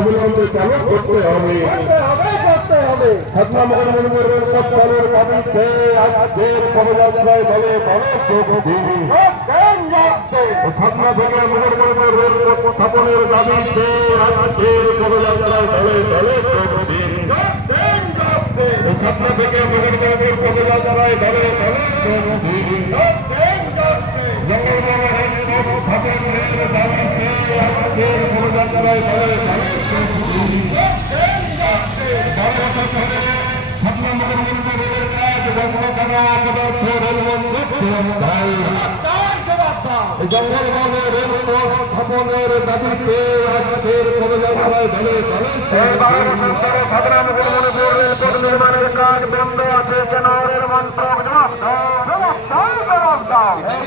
অবিলম্বে চালু করতে হবে পদযাত্রায় যোগ দিন ছাত্রা থেকে মহানগরের রেল স্থাপনের দাবিতে আজকের পদযাত্রায় দলে দলে আজকের পদযাত্রায় দলে দলে যোগ দিন জঙ্গল বনে রেলপথ স্থাপনের দাবিতে আজকের পদযাত্রায় ধরে রেলপথ নির্মাণের কাজ বন্ধ আছে কেন রেল মন্ত্রক জবাব দাও। এই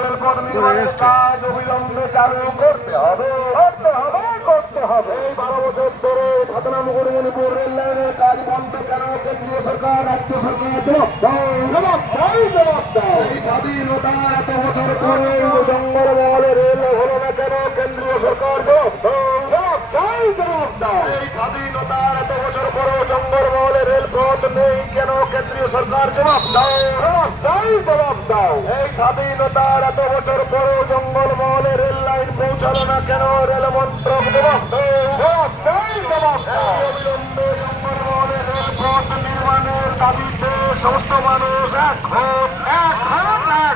রেলপথ নির্মাণের কাজ অবিলম্বে চালু করতে হবে করতে হবে করতে হবে। এই বারো বছর ধরে ছাতনা মুকুটমণিপুর রেল লাইনের কাজ বন্ধ কেন? কেন্দ্রীয় সরকার রাজ্য সরকার জবাব দাও জবাব দাও জবাব দাও। এই স্বাধীনতা এত বছর পরে রেল হলো না কেন? কেন্দ্রীয় সরকার জবাব দাও জবাব দাও জবাব দাও এই স্বাধীনতা এত বছর পরে জঙ্গল মহলে রেল পথ নেই কেন কেন্দ্রীয় সরকার? জবাব দাও জবাব দাও এই স্বাধীনতার এত বছর পরে জঙ্গলমহলে রেল লাইন পৌঁছালো কেন রেল মন্ত্রক? জবাব দাও, জবাব মহলে নির্মাণের দাবিতে সমস্ত মানুষ এক হোক এক হোক